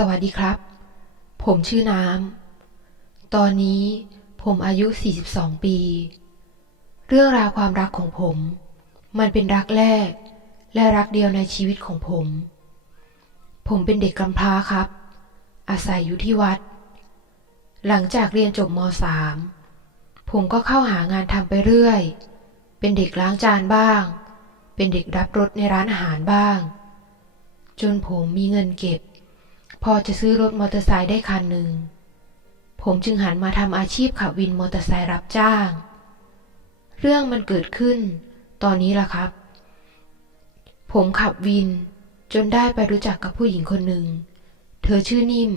สวัสดีครับ ผมชื่อน้ำ ตอนนี้ผมอายุ 42 ปี เรื่องราวความรักของผม มันเป็นรักแรก และรักเดียวในชีวิตของผม ผมเป็นเด็กกำพร้าครับ อาศัยอยู่ที่วัด หลังจากเรียนจบม .3 ผมก็เข้าหางานทำไปเรื่อย เป็นเด็กล้างจานบ้าง เป็นเด็กรับรถในร้านอาหารบ้าง จนผมมีเงินเก็บ อจะซื้อรถมอเตอร์ไซค์ได้คันหนึ่ง ผมจึงหันมาทำอาชีพขับวินมอเตอร์ไซค์รับจ้าง เรื่องมันเกิดขึ้น ตอนนี้ล่ะครับ ผมขับวินจนได้ไปรู้จักกับผู้หญิงคนหนึ่ง เธอชื่อนิ่ม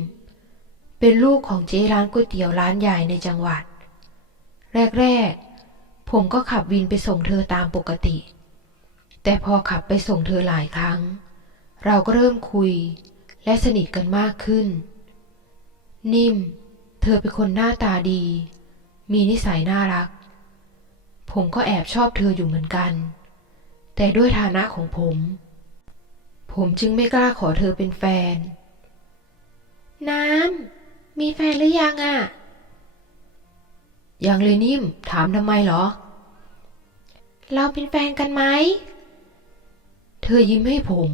เป็นลูกของเจ๊ร้านก๋วยเตี๋ยวร้านใหญ่ในจังหวัด แรกๆ ผมก็ขับวินไปส่งเธอตามปกติ แต่พอขับไปส่งเธอหลายครั้ง เราก็เริ่มคุย และสนิทกันมากขึ้น นิ่ม เธอเป็นคนหน้าตาดี มีนิสัยน่ารัก ผมก็แอบชอบเธออยู่เหมือนกัน แต่ด้วยฐานะของผม ผมจึงไม่กล้าขอเธอเป็นแฟน น้ำ มีแฟนหรือยังอะยังเลยนิ่ม ถามทำไมเหรอ เราเป็นแฟนกันไหม เธอยิ้มให้ผม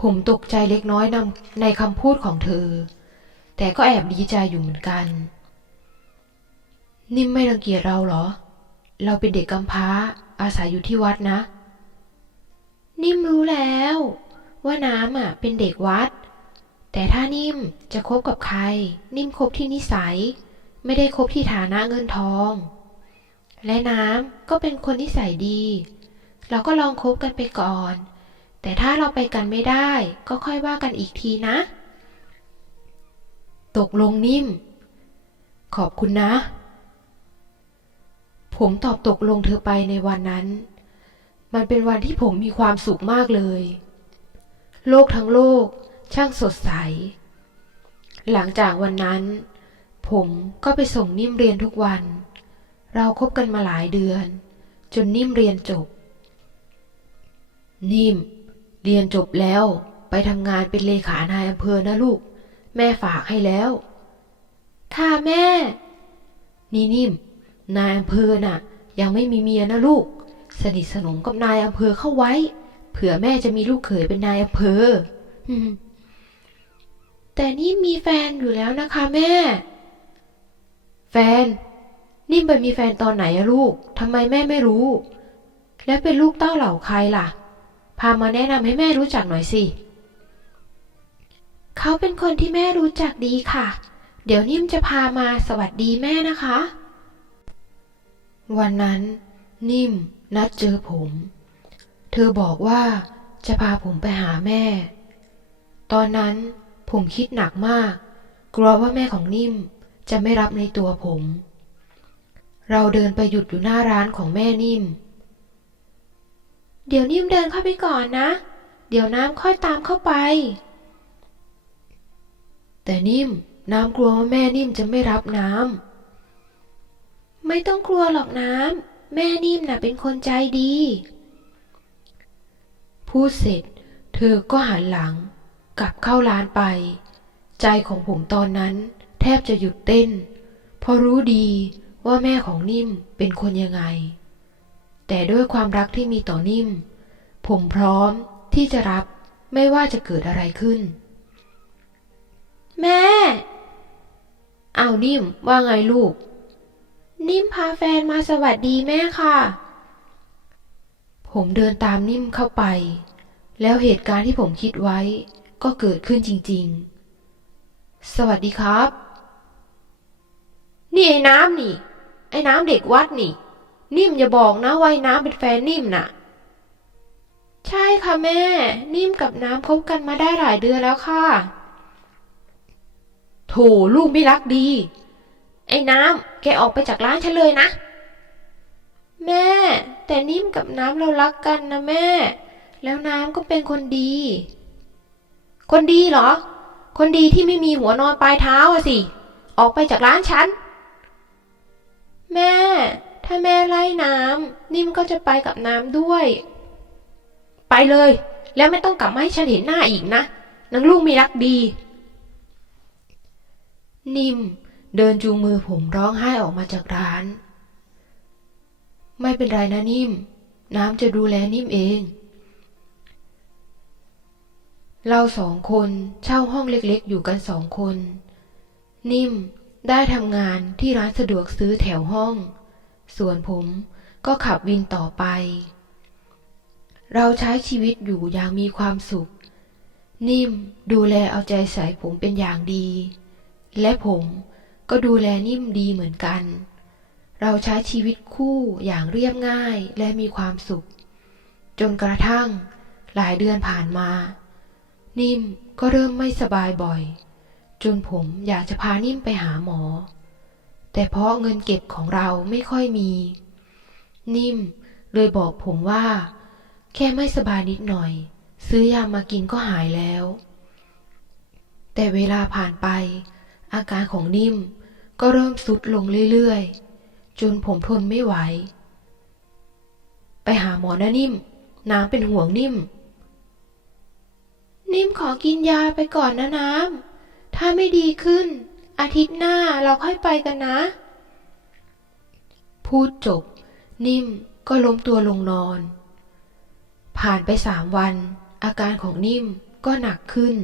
ผมตกใจเล็กน้อยนำในคำพูดของเธอ แต่ก็แอบดีใจอยู่เหมือนกัน นิ่มไม่รังเกียจเราเหรอ เราเป็นเด็กกำพร้า อาศัยอยู่ที่วัดนะ นิ่มรู้แล้ว ว่าน้ำอะเป็นเด็กวัด แต่ถ้านิ่มจะคบกับใคร นิ่มคบที่นิสัย ไม่ได้คบที่ฐานะเงินทอง และน้ำก็เป็นคนนิสัยดี เราก็ลองคบกันไปก่อน แต่ถ้าเราไปกันไม่ได้ก็ค่อยว่ากันอีกทีนะ ตกลงนิ่ม ขอบคุณนะ ผมตอบตกลงเธอไปในวันนั้น มันเป็นวันที่ผมมีความสุขมากเลย โลกทั้งโลกช่างสดใส หลังจากวันนั้น ผมก็ไปส่งนิ่มเรียนทุกวัน เราคบกันมาหลายเดือน จนนิ่มเรียนจบ นิ่ม เรียนจบแล้วไปทำงานเป็นเลขานายอำเภอนะลูก แม่ฝากให้แล้ว ค่ะแม่ นี่นิ่มนายอำเภอน่ะ ยังไม่มีเมียนะลูก สนิทสนมกับนายอำเภอเข้าไว้ เผื่อแม่จะมีลูกเขยเป็นนายอำเภอแต่นี่มีแฟนอยู่แล้วนะคะแม่ แฟน นิ่มไปมีแฟนตอนไหนอะลูกทำไมแม่ไม่รู้ แล้วเป็นลูกเต้าเหล่าใครล่ะ พามาแนะนำให้แม่รู้จักหน่อยสิ เขาเป็นคนที่แม่รู้จักดีค่ะ เดี๋ยวนิ่มจะพามาสวัสดีแม่นะคะ วันนั้น นิ่มนัดเจอผม เธอบอกว่าจะพาผมไปหาแม่ ตอนนั้นผมคิดหนักมาก กลัวว่าแม่ของนิ่มจะไม่รับในตัวผม เราเดินไปหยุดอยู่หน้าร้านของแม่นิ่ม เดี๋ยวนิ่มเดินเข้าไปก่อนนะ เดี๋ยวน้ำค่อยตามเข้าไป แต่นิ่มน้ำกลัวว่าแม่นิ่มจะไม่รับน้ำ ไม่ต้องกลัวหรอกน้ำ แม่นิ่มน่ะเป็นคนใจดี พูดเสร็จ เธอก็หันหลัง กลับเข้าร้านไป ใจของผมตอนนั้น แทบจะหยุดเต้น เพราะรู้ดีว่าแม่ของนิ่มเป็นคนยังไง แต่ด้วยความรักที่มีต่อนิ่ม ผมพร้อมที่จะรับไม่ว่าจะเกิดอะไรขึ้น แม่อ้าวนิ่มว่าไงลูก นิ่มพาแฟนมาสวัสดีแม่ค่ะ ผมเดินตามนิ่มเข้าไป แล้วเหตุการณ์ที่ผมคิดไว้ก็เกิดขึ้นจริง ๆ สวัสดีครับ นี่ไอ้น้ำนี่ ไอ้น้ำเด็กวัดนี่ นิ่มอย่าบอกนะว่าไอ้น้ำเป็นแฟนนิ่มน่ะ ใช่ค่ะแม่ นิ่มกับน้ำคบกันมาได้หลายเดือนแล้วค่ะ โถลูกไม่รักดี ไอ้น้ำแกออกไปจากร้านฉันเลยนะ แม่ แต่นิ่มกับน้ำเรารักกันนะแม่ แล้วน้ำก็เป็นคนดี คนดีเหรอ คนดีที่ไม่มีหัวนอนปลายเท้าอะสิ ออกไปจากร้านฉัน แม่ ถ้าแม่ไล่น้ำนิ่มก็จะไปกับน้ำด้วย ไปเลย แล้วไม่ต้องกลับมาให้ฉันเห็นหน้าอีกนะนางลูกม่รักดี นิ่มเดินจูงมือผมร้องไห้ออกมาจากร้าน ไม่เป็นไรนะนิ่ม น้ำจะดูแลนิ่มเอง เราสองคนเช่าห้องเล็กๆ อยู่กันสองคน นิ่มได้ทำงานที่ร้านสะดวกซื้อแถวห้อง ส่วนผมก็ขับวินต่อไป เราใช้ชีวิตอยู่อย่างมีความสุข นิ่มดูแลเอาใจใส่ผมเป็นอย่างดี และผมก็ดูแลนิ่มดีเหมือนกัน เราใช้ชีวิตคู่อย่างเรียบง่ายและมีความสุข จนกระทั่งหลายเดือนผ่านมา นิ่มก็เริ่มไม่สบายบ่อย จนผมอยากจะพานิ่มไปหาหมอ แต่เพราะเงินเก็บของเราไม่ค่อยมี นิ่มเลยบอกผมว่า แค่ไม่สบายนิดหน่อย ซื้อยามากินก็หายแล้ว แต่เวลาผ่านไป อาการของนิ่มก็เริ่มสุดลงเรื่อยๆ จนผมทนไม่ไหว ไปหาหมอนะนิ่มน้ำเป็นห่วงนิ่ม นิ่มขอกินยาไปก่อนนะน้ำถ้าไม่ดีขึ้น อาทิตย์หน้าเราค่อยไปกันนะ พูดจบ นิ่มก็ล้มตัวลงนอน ผ่านไปสามวัน อาการของนิ่มก็หนักขึ้น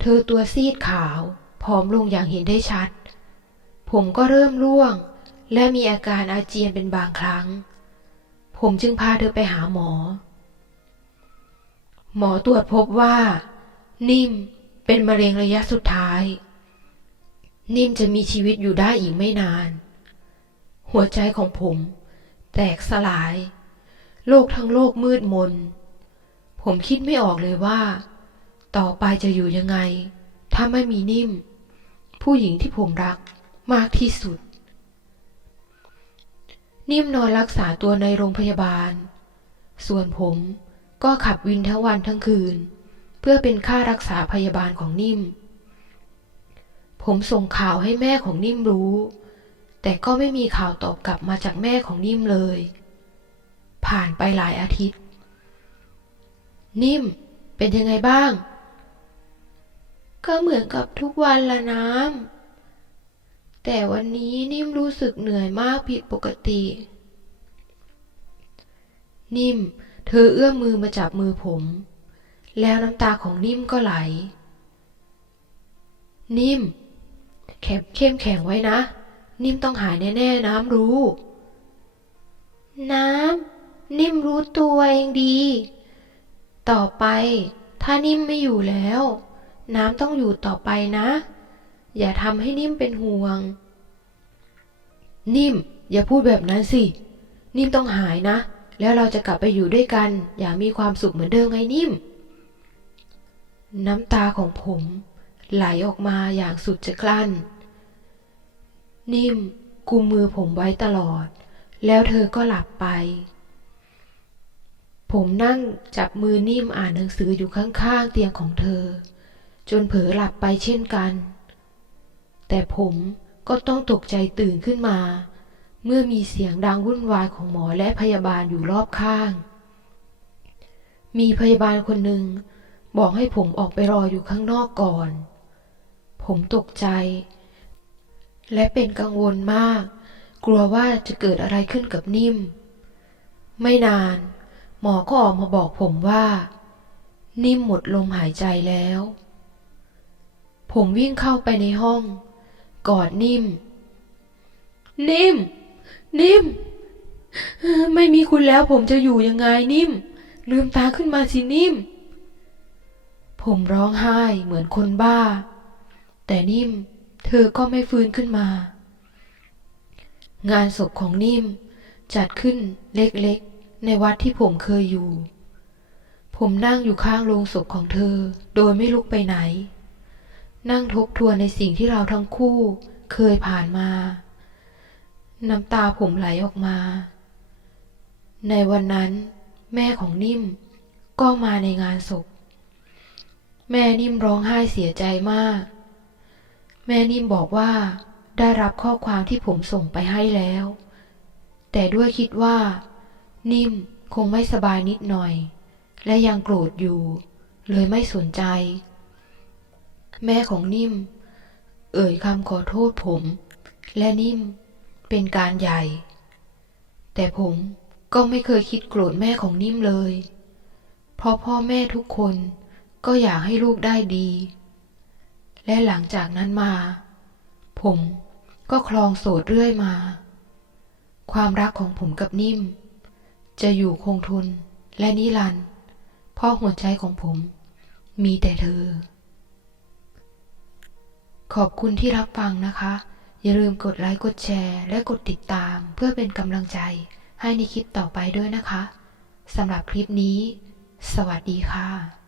เธอตัวซีดขาวผอมลงอย่างเห็นได้ชัด ผมก็เริ่มร่วง และมีอาการอาเจียนเป็นบางครั้ง ผมจึงพาเธอไปหาหมอ หมอตรวจพบว่า นิ่มเป็นมะเร็งระยะสุดท้าย นิ่มจะมีชีวิตอยู่ได้อีกไม่นาน หัวใจของผม แตกสลาย โลกทั้งโลกมืดมน ผมคิดไม่ออกเลยว่า ต่อไปจะอยู่ยังไง ถ้าไม่มีนิ่ม ผู้หญิงที่ผมรักมากที่สุด นิ่มนอนรักษาตัวในโรงพยาบาล ส่วนผมก็ขับวินทั้งวันทั้งคืน เพื่อเป็นค่ารักษาพยาบาลของนิ่ม ผมส่งข่าวให้แม่ของนิ่มรู้ แต่ก็ไม่มีข่าวตอบกลับมาจากแม่ของนิ่มเลย ผ่านไปหลายอาทิตย์ นิ่มเป็นยังไงบ้าง ก็เหมือนกับทุกวันละน้ำแต่วันนี้นิ่มรู้สึกเหนื่อยมากผิดปกติ นิ่ม เธอเอื้อมมือมาจับมือผม แล้วน้ำตาของนิ่มก็ไหลนิ่ม แข็งเข้มแข็งไว้นะ นิ่มต้องหายแน่ๆน้ำรู้ น้ำนิ่มรู้ตัวเองดี ต่อไป ถ้านิ่มไม่อยู่แล้ว น้ำต้องอยู่ต่อไปนะ อย่าทำให้นิ่มเป็นห่วง นิ่ม อย่าพูดแบบนั้นสิ นิ่มต้องหายนะ แล้วเราจะกลับไปอยู่ด้วยกัน อย่างมีความสุขเหมือนเดิมไงนิ่ม น้ำตาของผมไหลออกมาอย่างสุดจะกลั้น นิ่มกุมมือผมไว้ตลอด แล้วเธอก็หลับไป ผมนั่งจับมือนิ่มอ่านหนังสืออยู่ข้างๆเตียงของเธอ จนเผลอหลับไปเช่นกัน แต่ผมก็ต้องตกใจตื่นขึ้นมา เมื่อมีเสียงดังวุ่นวายของหมอและพยาบาลอยู่รอบข้าง มีพยาบาลคนหนึ่งบอกให้ผมออกไปรออยู่ข้างนอกก่อน ผมตกใจ และเป็นกังวลมาก กลัวว่าจะเกิดอะไรขึ้นกับนิ่ม ไม่นาน หมอก็ออกมาบอกผมว่า นิ่มหมดลมหายใจแล้ว ผมวิ่งเข้าไปในห้อง กอดนิ่ม นิ่ม นิ่ม ไม่มีคุณแล้วผมจะอยู่ยังไงนิ่ม ลืมตาขึ้นมาสินิ่ม ผมร้องไห้เหมือนคนบ้า แต่นิ่ม เธอก็ไม่ฟื้นขึ้นมา งานศพของนิ่ม จัดขึ้นเล็กๆ ในวัดที่ผมเคยอยู่ ผมนั่งอยู่ข้างโลงศพของเธอ โดยไม่ลุกไปไหน นั่งทบทวนในสิ่งที่เราทั้งคู่เคยผ่านมา น้ำตาผมไหลออกมา ในวันนั้น แม่ของนิ่มก็มาในงานศพ แม่นิ่มร้องไห้เสียใจมาก แม่นิ่มบอกว่าได้รับข้อความที่ผมส่งไปให้แล้ว แต่ด้วยคิดว่า นิ่มคงไม่สบายนิดหน่อย และยังโกรธอยู่ เลยไม่สนใจ แม่ของนิ่ม เอ่ยคำขอโทษผม และนิ่มเป็นการใหญ่ แต่ผมก็ไม่เคยคิดโกรธแม่ของนิ่มเลย เพราะพ่อแม่ทุกคนก็อยากให้ลูกได้ดี และหลังจากนั้นมา ผมก็คลองโสดเรื่อยมา ความรักของผมกับนิ่ม จะอยู่คงทนและนิรันดร์เพราะหัวใจของผม มีแต่เธอ ขอบคุณที่รับฟังนะคะ อย่าลืมกดไลค์ กดแชร์ และกดติดตามเพื่อเป็นกำลังใจให้ในคลิปต่อไปด้วยนะคะสำหรับคลิปนี้ สวัสดีค่ะ